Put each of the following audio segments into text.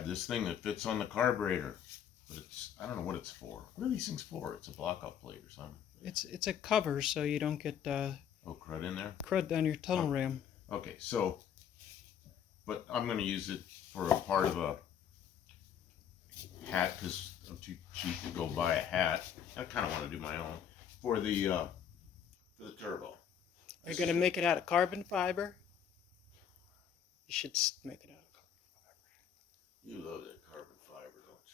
have this thing that fits on the carburetor, but I don't know what it's for. What are these things for? It's a block-off plate or something. It's a cover so you don't get crud in there? Crud on your tunnel ram. Okay, so, but I'm going to use it for a part of a hat because I'm too cheap to go buy a hat. I kind of want to do my own for the turbo. Are you going to make it out of carbon fiber? You should make it out of carbon fiber. You love that carbon fiber, don't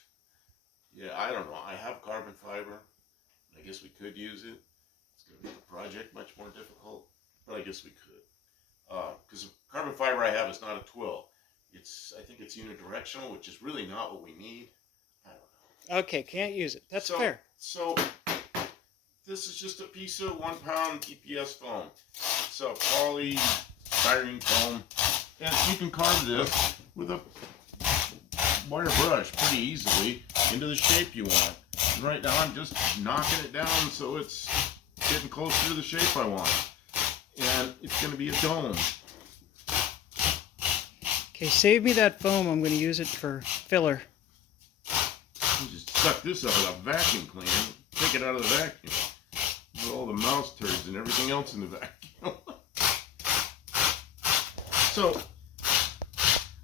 you? Yeah, I don't know. I have carbon fiber. I guess we could use it. It's going to make the project much more difficult, but I guess we could. Because the carbon fiber I have is not a twill. I think it's unidirectional, which is really not what we need. I don't know. Okay, can't use it. That's fair. So, this is just a piece of 1 pound EPS foam. It's a polystyrene foam. And you can carve this with a wire brush pretty easily into the shape you want. And right now I'm just knocking it down so it's getting closer to the shape I want. And it's going to be a dome. Okay, save me that foam. I'm going to use it for filler. You just suck this up with a vacuum cleaner. Take it out of the vacuum. With all the mouse turds and everything else in the vacuum. So,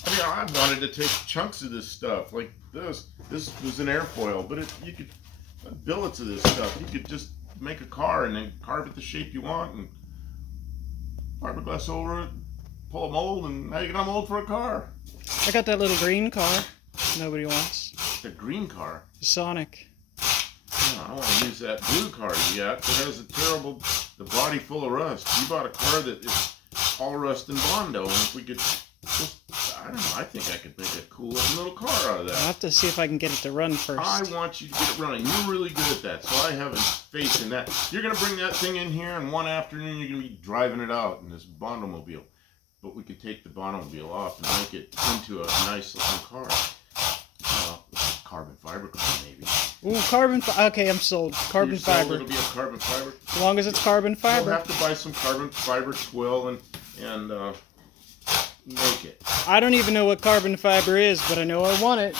I mean, I wanted to take chunks of this stuff, like this. This was an airfoil, but you could billets of this stuff. You could just make a car and then carve it the shape you want and fiberglass over it, pull a mold, and now you got a mold for a car. I got that little green car nobody wants. The green car? The Sonic. I don't want to use that blue car yet. It has the body full of rust. You bought a car that is all rust and Bondo, and if we could just, I don't know, I think I could make a cool looking little car out of that. I'll have to see if I can get it to run first. I want you to get it running. You're really good at that, so I have faith in that. You're going to bring that thing in here, and one afternoon you're going to be driving it out in this Bondomobile. But we could take the Bondomobile off and make it into a nice looking car. Carbon fiber car, maybe. Ooh, okay, I'm sold. Carbon fiber. It'll be a carbon fiber. As long as it's carbon fiber. We'll have to buy some carbon fiber twill and make it. I don't even know what carbon fiber is, but I know I want it.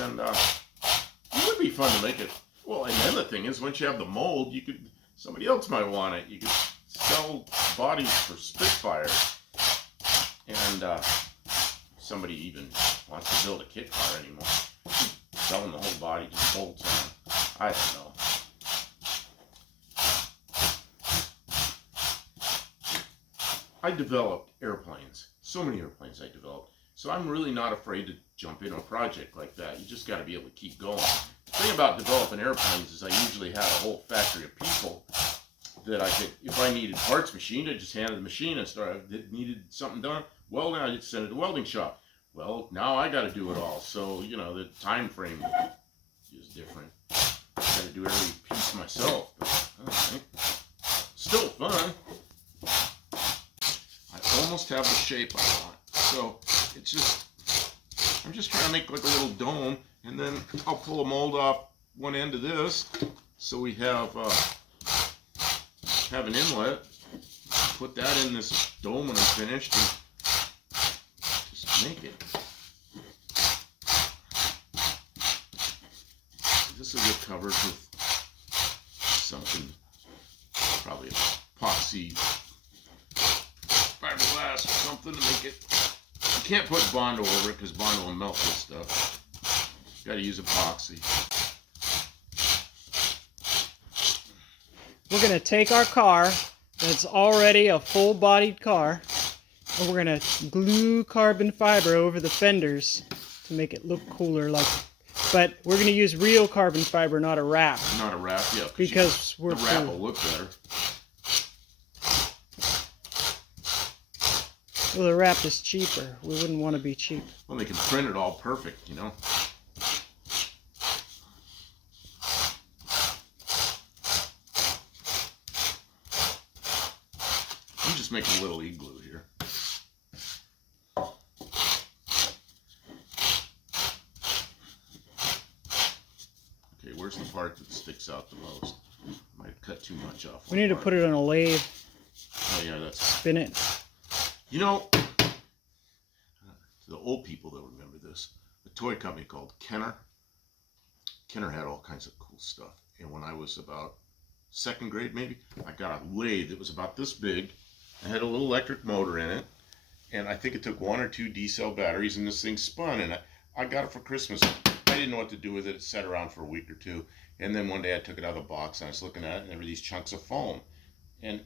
And it would be fun to make it. Well, and then the thing is, once you have the mold, somebody else might want it. You could sell bodies for Spitfire. And somebody even wants to build a kit car anymore. Selling the whole body, just bolts on. I don't know. I developed airplanes. So many airplanes I developed. So I'm really not afraid to jump into a project like that. You just got to be able to keep going. The thing about developing airplanes is I usually have a whole factory of people that I could, if I needed parts machined, I just handed the machine and needed something done. Welding, I just send it to the welding shop. Well, now I got to do it all. So, you know, the time frame is different. I got to do every piece myself. But, all right. Still fun. I almost have the shape I want. So, I'm just trying to make like a little dome. And then I'll pull a mold off one end of this. So we have an inlet. Put that in this dome when I'm finished. And make it. This will get covered with something, probably epoxy fiberglass or something to make it. You can't put Bondo over it because Bondo will melt this stuff. Got to use epoxy. We're going to take our car that's already a full-bodied car, and we're going to glue carbon fiber over the fenders to make it look cooler. But we're going to use real carbon fiber, not a wrap. Not a wrap, yeah. Because the wrap will look better. Well, the wrap is cheaper. We wouldn't want to be cheap. Well, they can print it all perfect, you know. I'm just making a little igloo here. Okay, where's the part that sticks out the most? Might cut too much off. We need to put it on a lathe. Oh yeah, that's... Spin it. You know, the old people that remember this, a toy company called Kenner. Kenner had all kinds of cool stuff. And when I was about second grade, maybe, I got a lathe that was about this big. It had a little electric motor in it. And I think it took 1 or 2 D-cell batteries, and this thing spun. And I got it for Christmas. I didn't know what to do with it. It sat around for a week or two. And then one day I took it out of the box, and I was looking at it, and there were these chunks of foam. And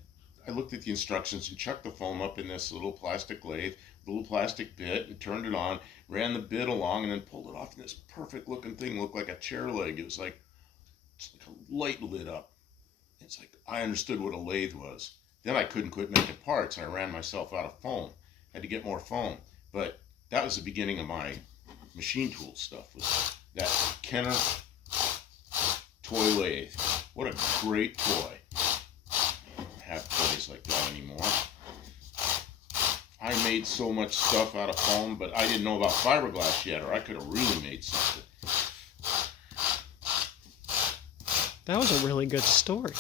I looked at the instructions and chucked the foam up in this little plastic lathe, little plastic bit, and turned it on, ran the bit along, and then pulled it off. And this perfect looking thing looked like a chair leg. It was like a light lit up. It's like I understood what a lathe was. Then I couldn't quit making parts, and I ran myself out of foam. Had to get more foam. But that was the beginning of my machine tool stuff, was that Kenner toy lathe. What a great toy. I don't have toys like that anymore. I made so much stuff out of foam, but I didn't know about fiberglass yet, or I could have really made something. That was a really good story.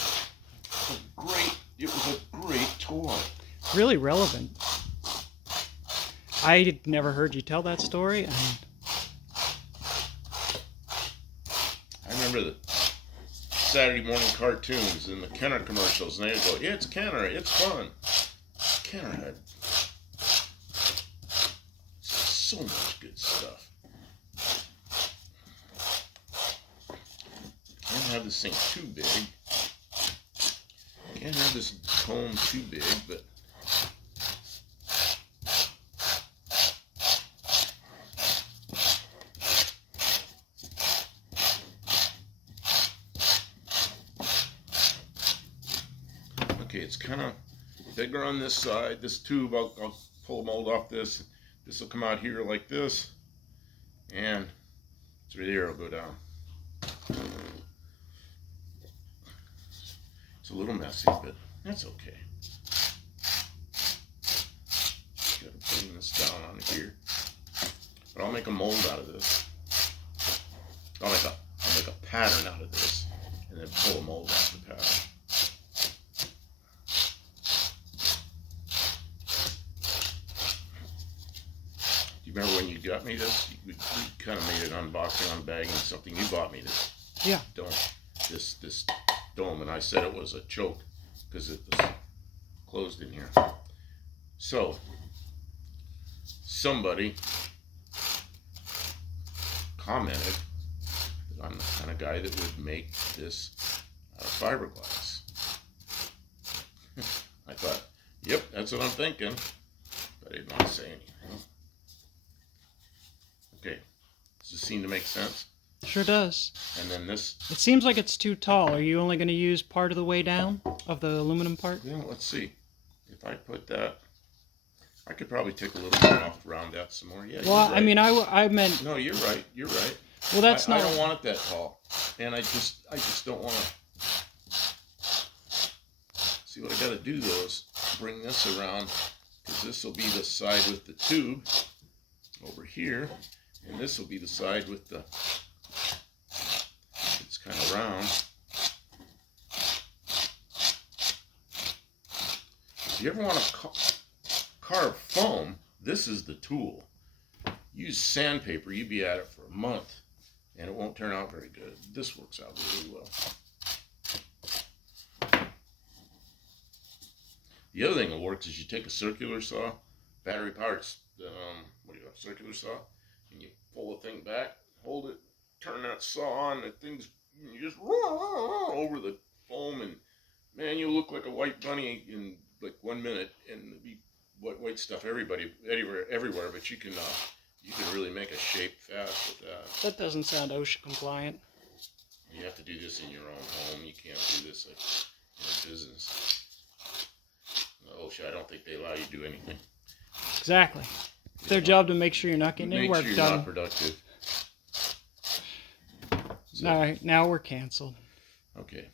It was a great toy. Really relevant. I never heard you tell that story, and I remember the Saturday morning cartoons and the Kenner commercials, and they would go, "It's Kenner, it's fun." Kenner had so much good stuff. Can't have this thing too big. Can't have this comb too big, but okay, it's kind of bigger on this side. This tube, I'll pull a mold off this. This will come out here like this, and through there it'll go down. It's a little messy, but that's okay. Gotta bring this down on here. But I'll make a mold out of this. I'll make a pattern out of this, and then pull a mold off the pattern. You remember when you got me this? We kind of made an unboxing, unbagging something. You bought me this. yeah. This dome, and I said it was a choke because it was closed in here. So somebody commented that I'm the kind of guy that would make this out of fiberglass. I thought, yep, that's what I'm thinking, but I didn't want to say anything. Okay, does this seem to make sense? Sure does. And then this. It seems like it's too tall. Are you only going to use part of the way down of the aluminum part? Yeah, let's see. If I put that, I could probably take a little bit off around that some more. Yeah. Well, right. I mean, I meant. No, you're right. You're right. Well, that's not. I don't want it that tall, and I just don't want to. See, what I got to do though is bring this around, because this will be the side with the tube over here, and this will be the side with the. It's kind of round. If you ever want to carve foam, this is the tool. Use sandpaper, you'd be at it for a month, and it won't turn out very good. This works out really well. The other thing that works is you take a circular saw, battery powered, circular saw, and you pull the thing back, hold it, turn that saw on, you just over the foam, and man, you look like a white bunny in like 1 minute, and be white stuff everywhere, but you can really make a shape fast with that. That doesn't sound OSHA compliant. You have to do this in your own home. You can't do this like in a business. OSHA, I don't think they allow you to do anything. Exactly. It's their job to make sure you're not getting any work Make sure done. you're not productive. So, All right, now we're canceled. okay.